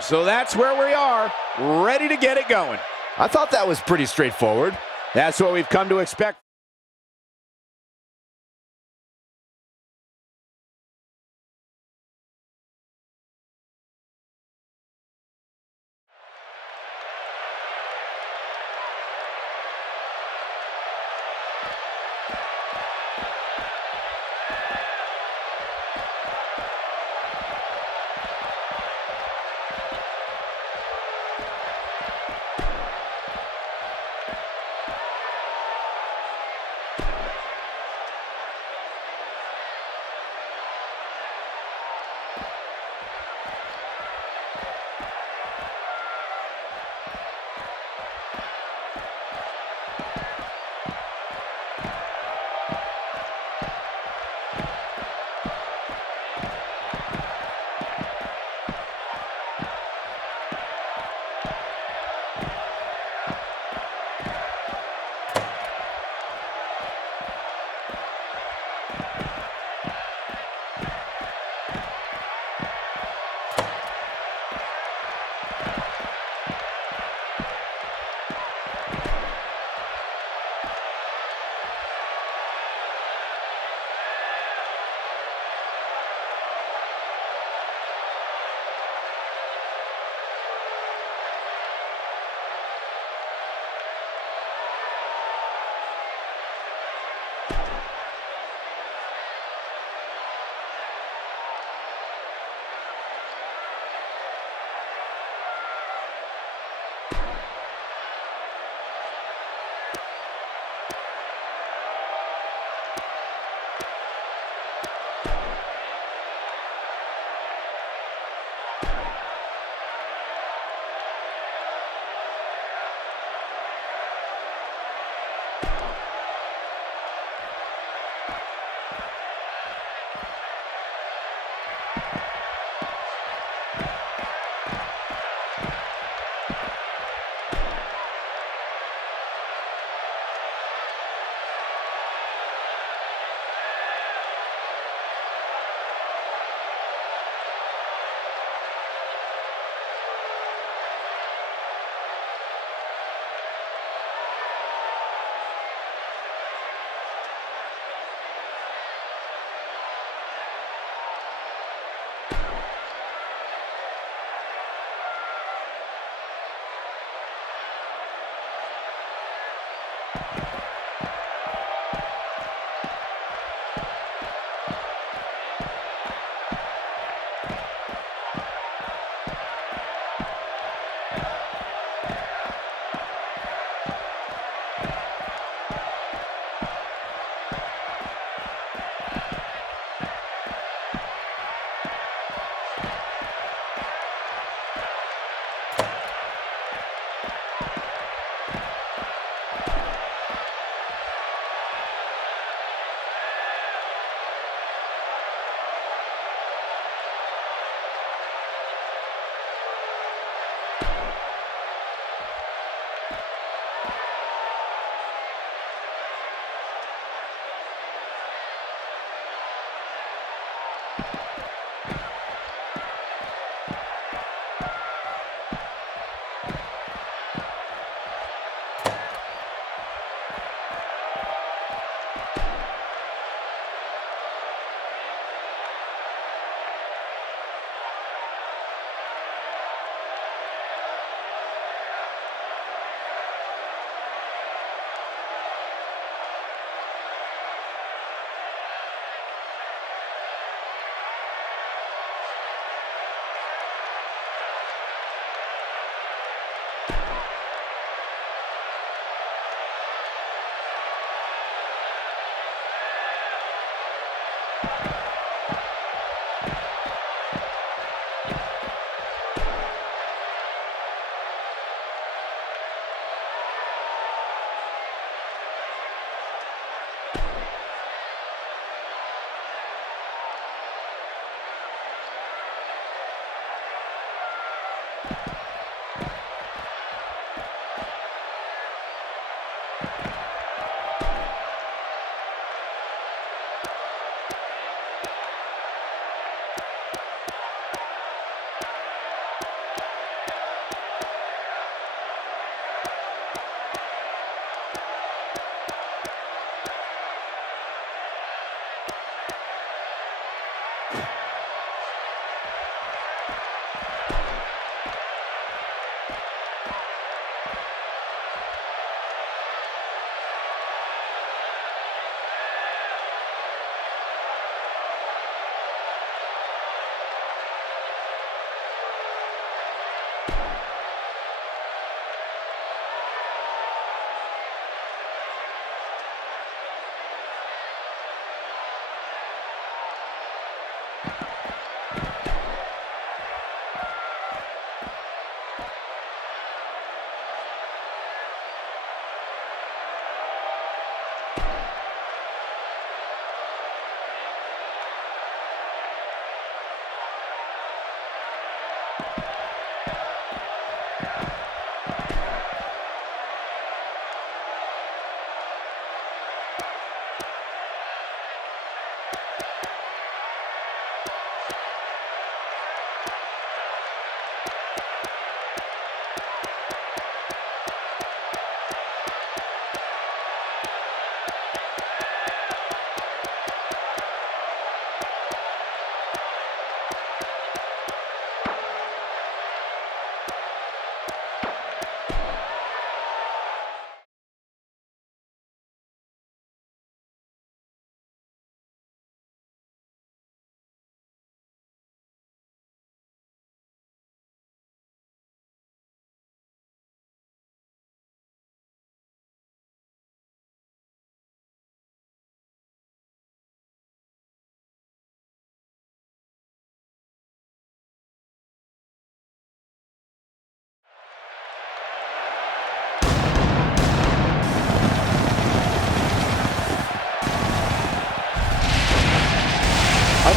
So that's where we are, ready to get it going. I thought that was pretty straightforward. That's what we've come to expect.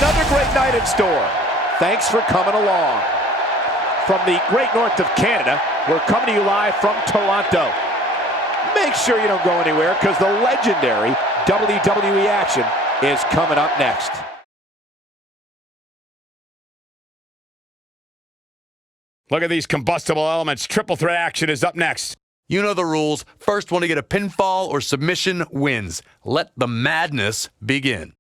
Another great night in store. Thanks for coming along. From the great north of Canada, we're coming to you live from Toronto. Make sure you don't go anywhere because the legendary WWE action is coming up next. Look at these combustible elements. Triple threat action is up next. You know the rules. First one to get a pinfall or submission wins. Let the madness begin.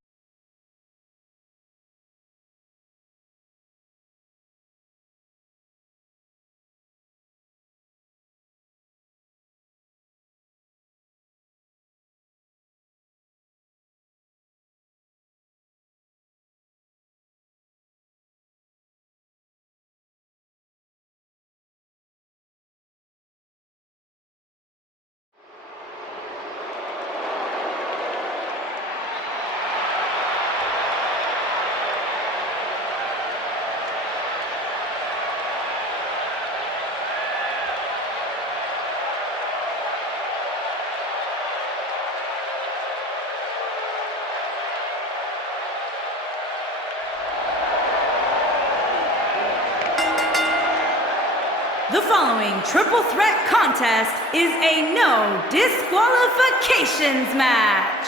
The following triple threat contest is a no disqualifications match.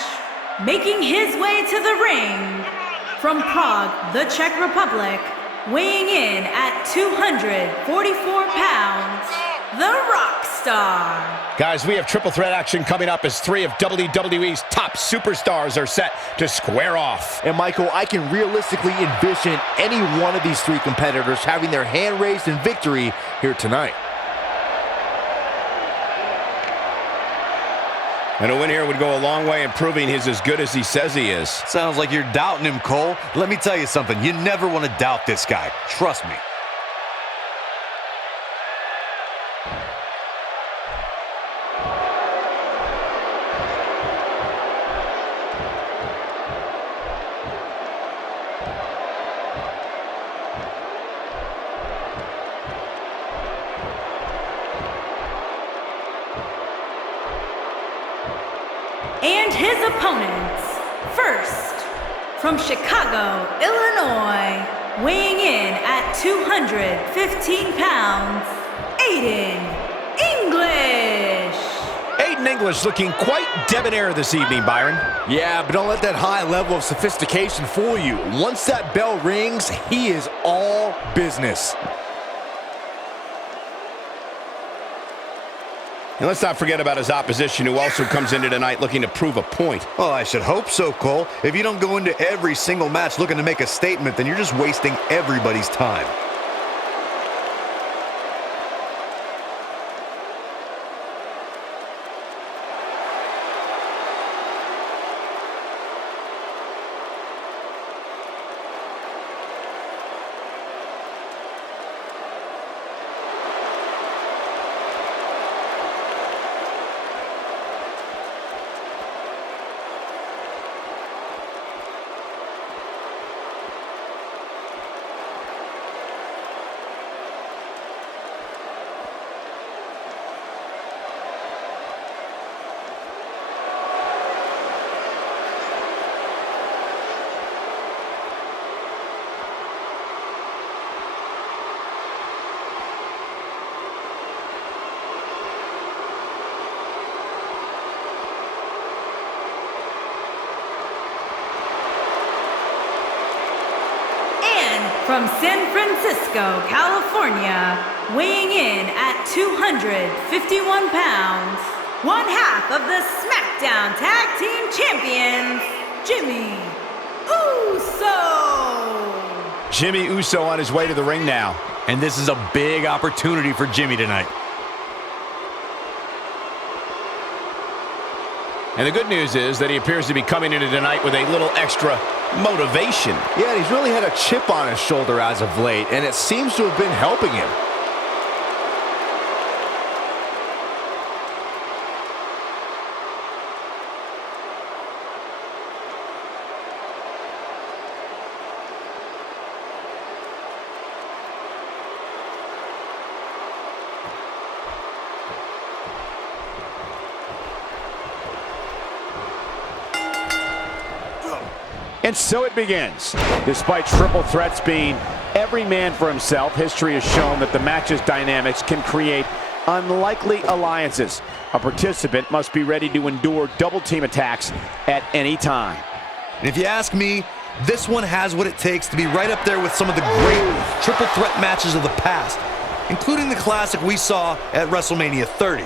Making his way to the ring from Prague, the Czech Republic, weighing in at 244 pounds, the Rockstar. Guys, we have triple threat action coming up as three of WWE's top superstars are set to square off. And Michael, I can realistically envision any one of these three competitors having their hand raised in victory here tonight. And a win here would go a long way in proving he's as good as he says he is. Sounds like you're doubting him, Cole. Let me tell you something. You never want to doubt this guy. Trust me. And his opponents, first, from Chicago, Illinois, weighing in at 215 pounds, Aiden English. Aiden English looking quite debonair this evening, Byron. Yeah, but don't let that high level of sophistication fool you. Once that bell rings, he is all business. And let's not forget about his opposition, who also comes into tonight looking to prove a point. Well, I should hope so, Cole. If you don't go into every single match looking to make a statement, then you're just wasting everybody's time. From San Francisco, California, weighing in at 251 pounds, one half of the SmackDown Tag Team Champions, Jimmy Uso. Jimmy Uso on his way to the ring now. And this is a big opportunity for Jimmy tonight. And the good news is that he appears to be coming into tonight with a little extra motivation. Yeah, and he's really had a chip on his shoulder as of late, and it seems to have been helping him. And so it begins. Despite triple threats being every man for himself, history has shown that the match's dynamics can create unlikely alliances. A participant must be ready to endure double team attacks at any time. And if you ask me, this one has what it takes to be right up there with some of the great triple threat matches of the past, including the classic we saw at WrestleMania 30.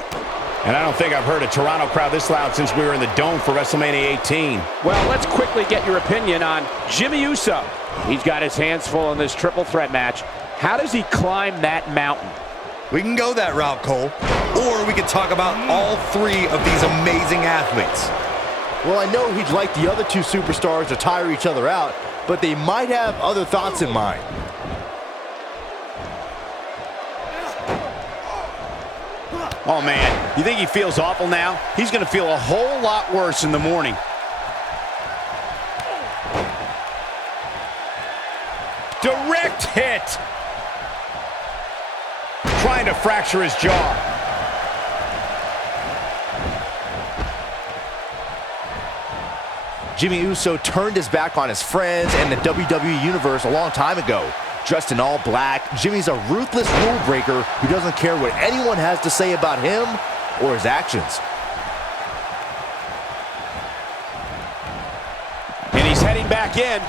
And I don't think I've heard a Toronto crowd this loud since we were in the Dome for WrestleMania 18. Well, let's quickly get your opinion on Jimmy Uso. He's got his hands full in this triple threat match. How does he climb that mountain? We can go that route, Cole. Or we could talk about all three of these amazing athletes. Well, I know he'd like the other two superstars to tire each other out, but they might have other thoughts in mind. Oh, man, you think he feels awful now? He's going to feel a whole lot worse in the morning. Direct hit. Trying to fracture his jaw. Jimmy Uso turned his back on his friends and the WWE Universe a long time ago. Dressed in all black, Jimmy's a ruthless rule breaker who doesn't care what anyone has to say about him or his actions. And he's heading back in.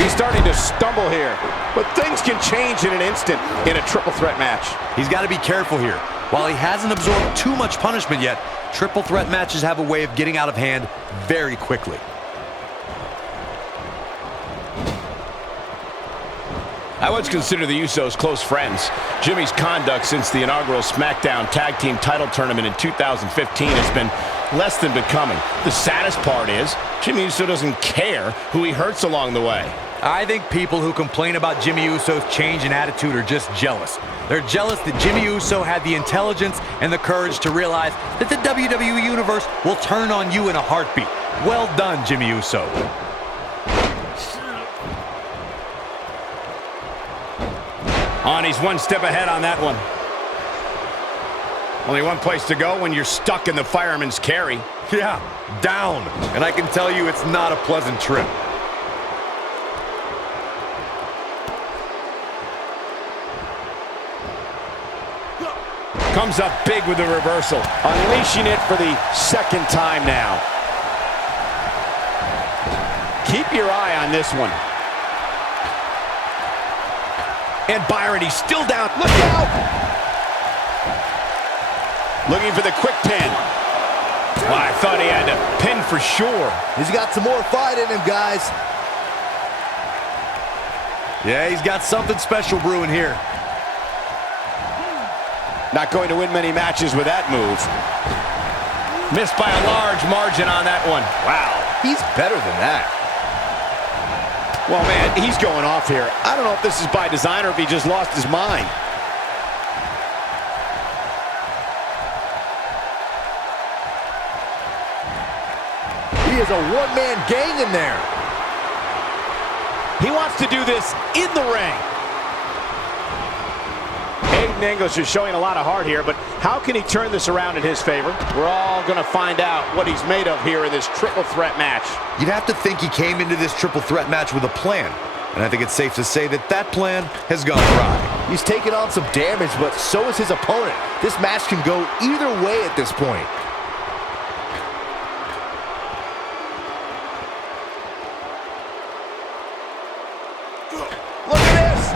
He's starting to stumble here, but things can change in an instant in a triple threat match. He's got to be careful here. While he hasn't absorbed too much punishment yet, triple threat matches have a way of getting out of hand very quickly. I once considered the Usos close friends. Jimmy's conduct since the inaugural SmackDown Tag Team title tournament in 2015 has been less than becoming. The saddest part is, Jimmy Uso doesn't care who he hurts along the way. I think people who complain about Jimmy Uso's change in attitude are just jealous. They're jealous that Jimmy Uso had the intelligence and the courage to realize that the WWE Universe will turn on you in a heartbeat. Well done, Jimmy Uso. He's one step ahead on that one. Only one place to go when you're stuck in the fireman's carry. Yeah, down. And I can tell you it's not a pleasant trip. Comes up big with the reversal. Unleashing it for the second time now. Keep your eye on this one. And Byron, he's still down. Look out! Looking for the quick pin. Well, I thought he had to pin for sure. He's got some more fight in him, guys. Yeah, he's got something special brewing here. Not going to win many matches with that move. Missed by a large margin on that one. Wow, he's better than that. Well, man, he's going off here. I don't know if this is by design or if he just lost his mind. He is a one-man gang in there. He wants to do this in the ring. Aiden English is showing a lot of heart here, but how can he turn this around in his favor? We're all going to find out what he's made of here in this triple threat match. You'd have to think he came into this triple threat match with a plan. And I think it's safe to say that that plan has gone awry. He's taken on some damage, but so is his opponent. This match can go either way at this point. Look at this!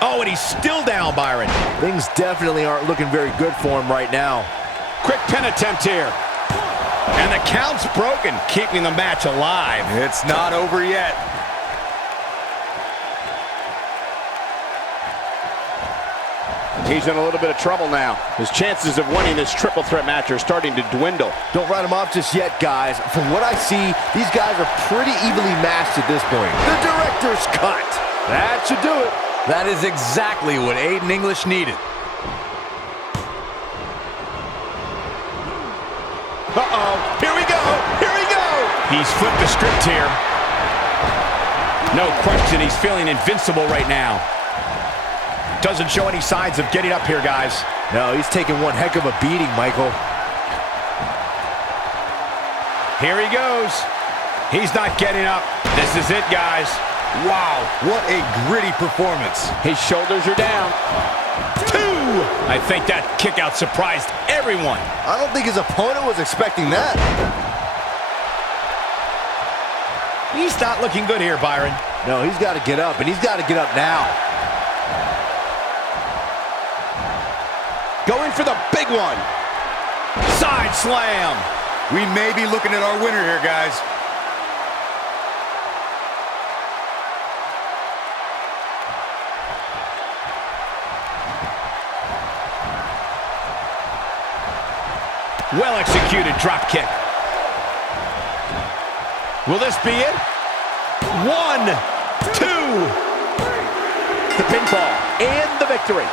Oh, and he's still down, Byron. Things definitely aren't looking very good for him right now. Quick pin attempt here. And the count's broken, keeping the match alive. It's not over yet. He's in a little bit of trouble now. His chances of winning this triple threat match are starting to dwindle. Don't write him off just yet, guys. From what I see, these guys are pretty evenly matched at this point. The director's cut. That should do it. That is exactly what Aiden English needed. Uh-oh, here we go, here we go! He's flipped the script here. No question, he's feeling invincible right now. Doesn't show any signs of getting up here, guys. No, he's taking one heck of a beating, Michael. Here he goes. He's not getting up. This is it, guys. Wow, what a gritty performance. His shoulders are down. 2! I think that kick out surprised everyone. I don't think his opponent was expecting that. He's not looking good here, Byron. No, he's got to get up, and he's got to get up now. Going for the big one. Side slam. We may be looking at our winner here, guys. Well executed drop kick. Will this be it? 1, 2. The pinfall and the victory.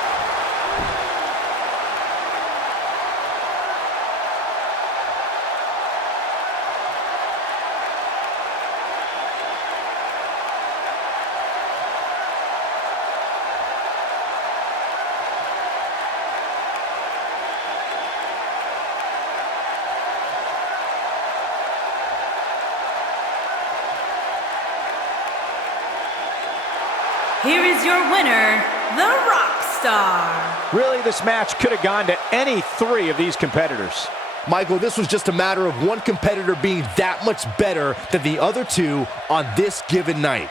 Here is your winner, the Rockstar. Really, this match could have gone to any three of these competitors. Michael, this was just a matter of one competitor being that much better than the other two on this given night.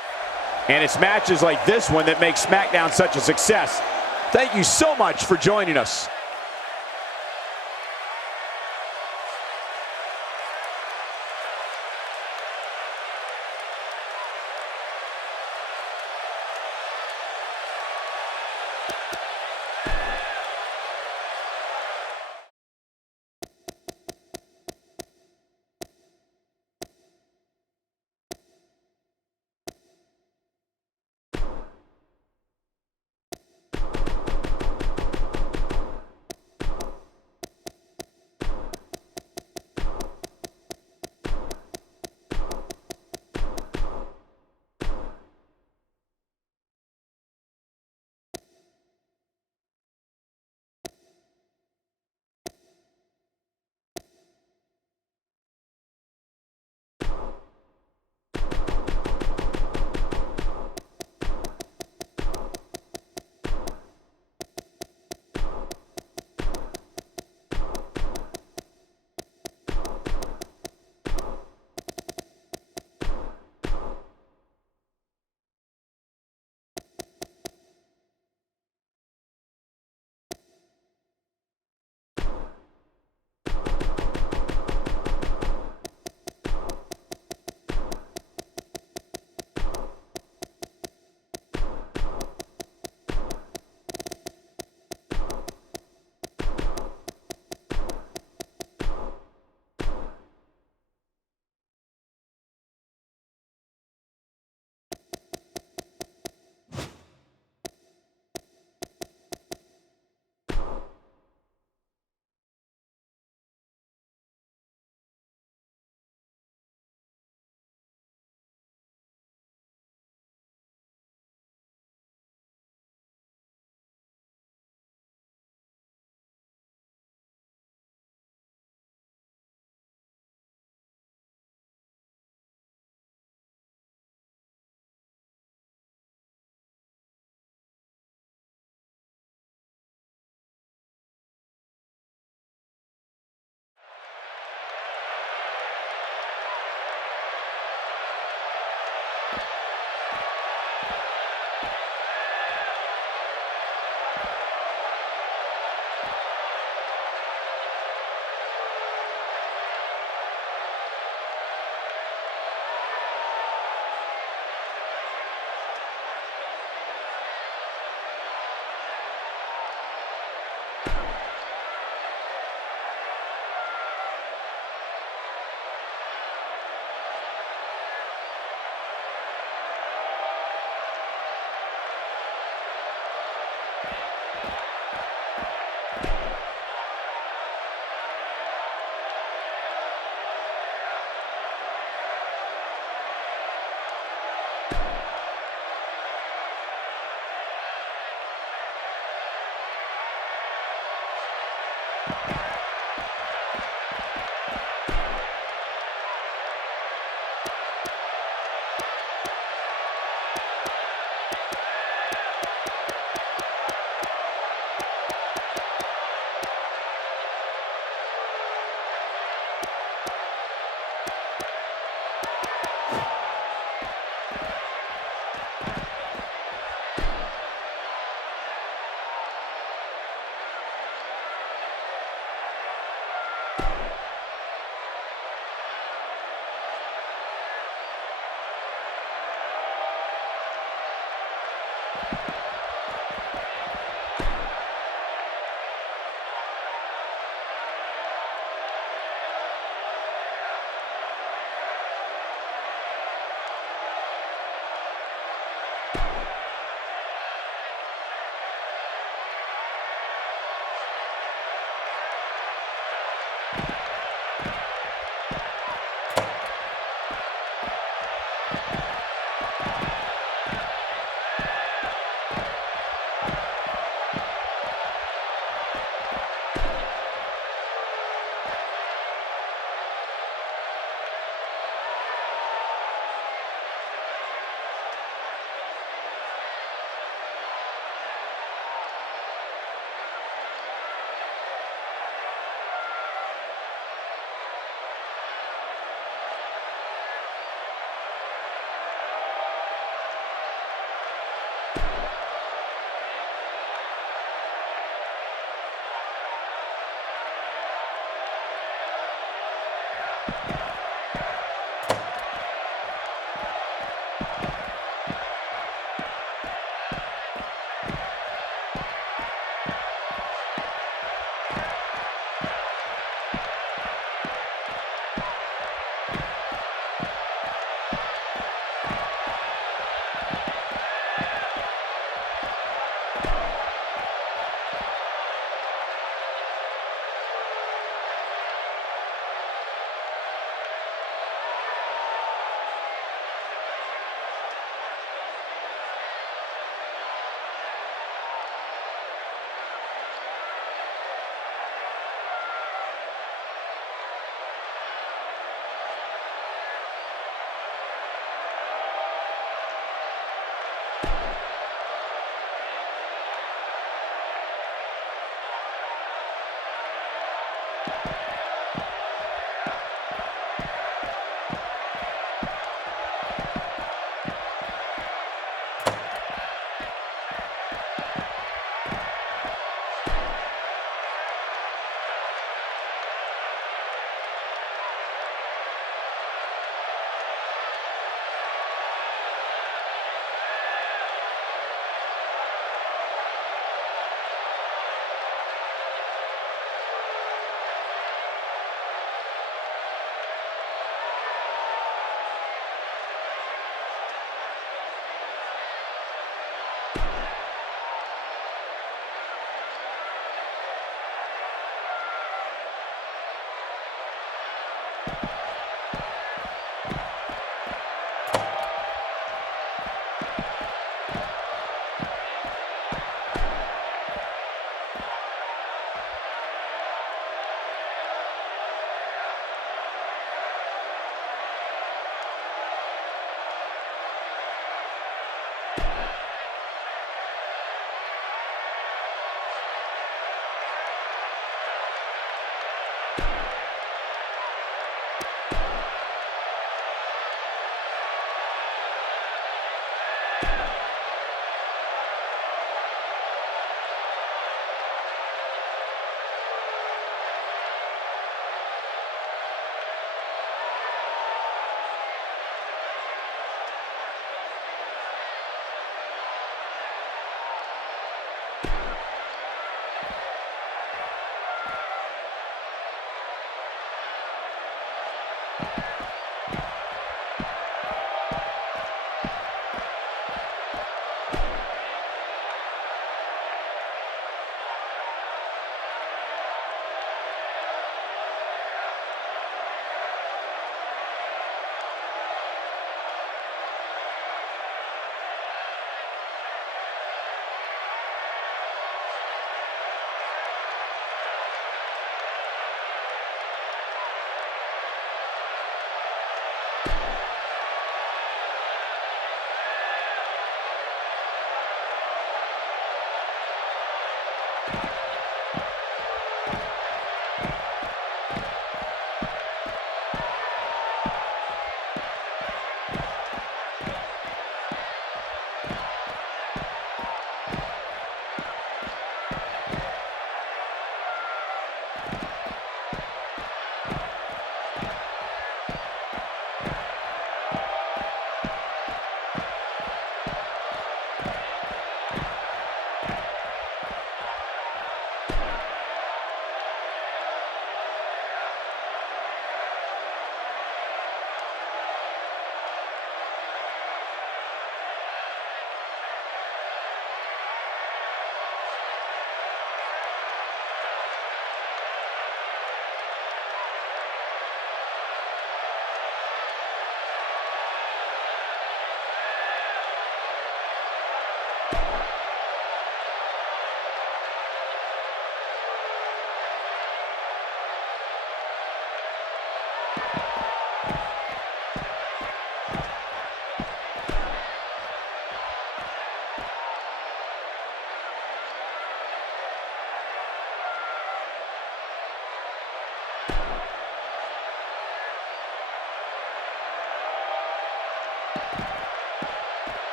And it's matches like this one that make SmackDown such a success. Thank you so much for joining us.